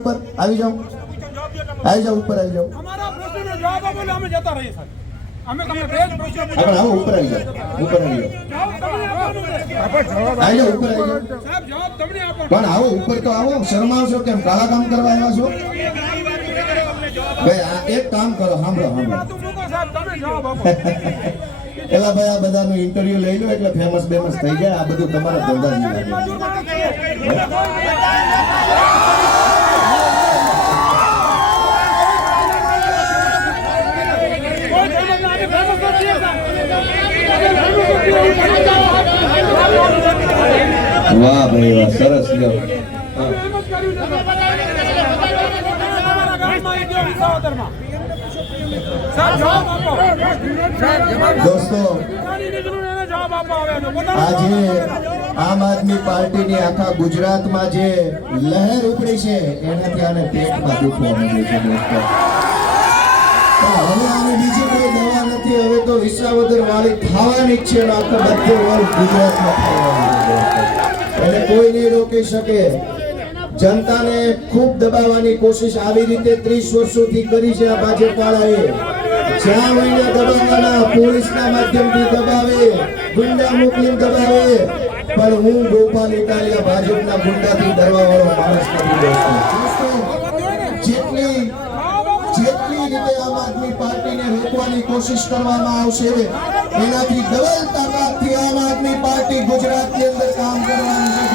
ઉપર આવી જાઓ. આવી જાઓ ઉપર આવી જાઓ. અમારા પ્રશ્નનો જવાબ આપો એટલે અમે જતા રહીએ સાહેબ. અમે તમને બે જ પ્રશ્ન પૂછ્યા. આવો ઉપર આવી જાઓ. ઉપર આવી જાઓ. જવાબ તમને આપવાનો છે. આવી જાઓ ઉપર આવી જાઓ. સાહેબ જવાબ તમને આપવાનો પણ આવો ઉપર તો આવો. શરમાવશો કેમ? કાળા કામ કરવા આવ્યા છો? ભાઈ આ એક કામ કરો સાંભળો સાંભળો. વાતો મૂકો સાહેબ તમે જવાબ આપો. એલા ભાઈ આ બધાનું ઇન્ટરવ્યુ લઈ લો એટલે ફેમસ બેમસ થઈ જાય આ બધું તમારા ધંધા નહીં લાગે કોઈ ફેમસ ના, અમે ફેમસ તો છીએ સાહેબ. અમે ફેમસ તો છીએ. વાહ ભાઈ વાહ સરસ દોસ્તો, આજે આમ આદમી પાર્ટીની આખા ગુજરાતમાં જે લહેર ઉપડી છે, એનાથી આને પેટમાં દુખવા માંડ્યું છે, દોસ્તો હવે આની બીજી કોઈ દવા નથી, હવે તો વિસાવદર વાળી થવાની જ છે આખો બધે વર્ગ ગુજરાતમાં. એટલે કોઈ નહીં રોકી શકે. જનતાને ખૂબ દબાવવાની કોશિશ આવી રીતે ત્રીસ વર્ષોથી કરી છે આ ભાજપ વાળાએ જ્યાં મહિને દબાવવાના, પોલીસના માધ્યમથી દબાવે, ગુંડા મોકલીને દબાવે. પણ હું ગોપાલ ઇટાલિયા ભાજપના ગુંડાથી ડરવા વાળો માણસ નથી દોસ્તો જેટલી જેટલી રીતે આમ આદમી પાર્ટીને રોકવાની કોશિશ કરવામાં આવશે, એનાથી ડબલ તાકાતથી આમ આદમી પાર્ટી ગુજરાતની અંદર કામ કરવાની છે.